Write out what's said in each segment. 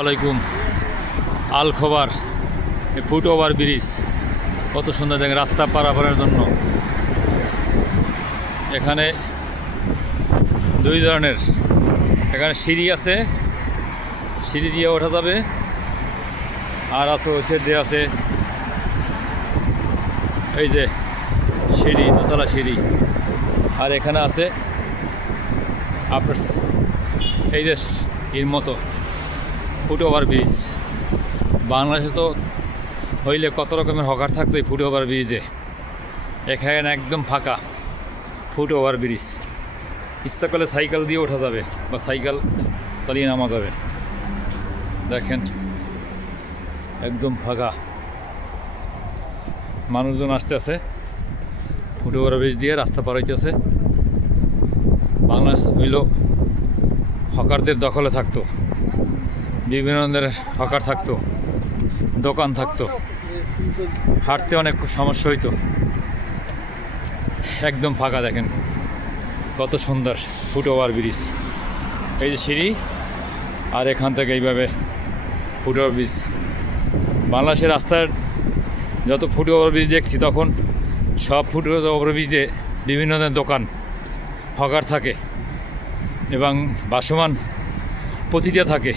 আলাইকুম। আল Khobar foot over bridge কত সুন্দর দেখেন, রাস্তা পারাপারের জন্য। এখানে দুই ধরনের, এখানে সিঁড়ি আছে, সিঁড়ি দিয়ে ওঠা যাবে, আর আছে ওই সাইড দিয়ে আছে এই যে সিঁড়ি, দোতলা সিঁড়ি। আর এখানে আছে আপনার এই যে এর মতো ফুট ওভার ব্রিজ। বাংলাদেশে তো হইলে কত রকমের হকার থাকতো এই ফুট ওভার ব্রিজে। এখানে একদম ফাঁকা ফুট ওভার ব্রিজ, ইচ্ছা করলে সাইকেল দিয়ে ওঠা যাবে বা সাইকেল চালিয়ে নামা যাবে। দেখেন একদম ফাঁকা, মানুষজন আসতে আছে ফুট ওভার ব্রিজ দিয়ে, রাস্তা পার হইতেছে। বাংলাদেশ হইল হকারদের দখলে থাকতো, বিভিন্ন ধরনের হকার থাকতো, দোকান থাকতো, হাঁটতে অনেক সমস্যা হইতো। একদম ফাঁকা, দেখেন কত সুন্দর ফুট ওভার ব্রিজ। এই যে সিঁড়ি, আর এখান থেকে এইভাবে ফুট ওভার ব্রিজ। বাংলাদেশের রাস্তার যত ফুট ওভার ব্রিজ দেখছি, তখন সব ফুট ওভার ব্রিজে বিভিন্ন ধরনের দোকান, হকার থাকে এবং ভাসমান প্রতিটা থাকে।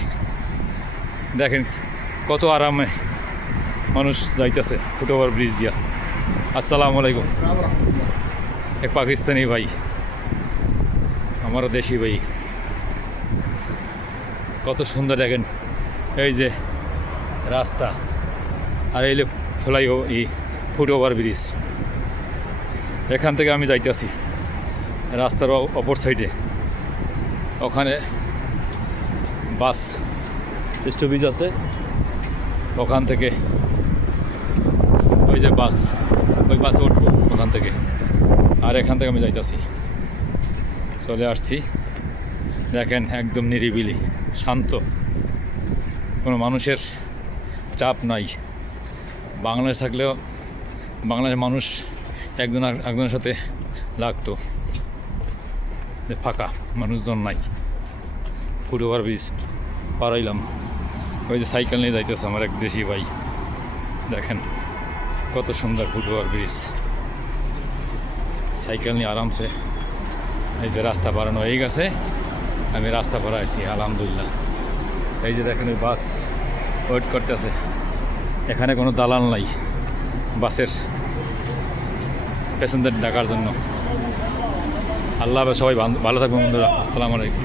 দেখেন কত আরামে মানুষ যাইতেছে ফুট ওভার ব্রিজ দিয়া। আসসালামু আলাইকুম। এক পাকিস্তানি ভাই, আমারও দেশি ভাই। কত সুন্দর দেখেন এই যে রাস্তা, আর এই এই ফুট ওভার ব্রিজ। এখান থেকে আমি যাইতেছি রাস্তার অপর সাইডে, ওখানে বাস স্টপেজ আছে, ওখান থেকে ওই যে বাস, ওই বাসে উঠবো ওখান থেকে। আর এখান থেকে আমি যাইতেছি, চলে আসছি। দেখেন একদম নিরিবিলি, শান্ত, কোনো মানুষের চাপ নাই। বাংলাদেশ থাকলেও বাংলাদেশের মানুষ একজন একজনের সাথে লাগতো, ফাঁকা, মানুষজন নাই। ফুট ওভার ব্রিজ পারাইলাম, ওই যে সাইকেল নিয়ে যাইতেছে আমার এক দেশি ভাই। দেখেন কত সুন্দর ফুট ওভার ব্রিজ, সাইকেল নিয়ে আরামসে। এই যে রাস্তা পারানো হয়ে গেছে, আমি রাস্তা পারাইছি আলহামদুলিল্লাহ। এই যে দেখেন ওই বাস ওয়েট করতেছে, এখানে কোনো দালাল নাই বাসের প্যাসেঞ্জার ডাকার জন্য। আল্লাহ সবাই ভালো থাকবেন বন্ধুরা। আসসালামু আলাইকুম।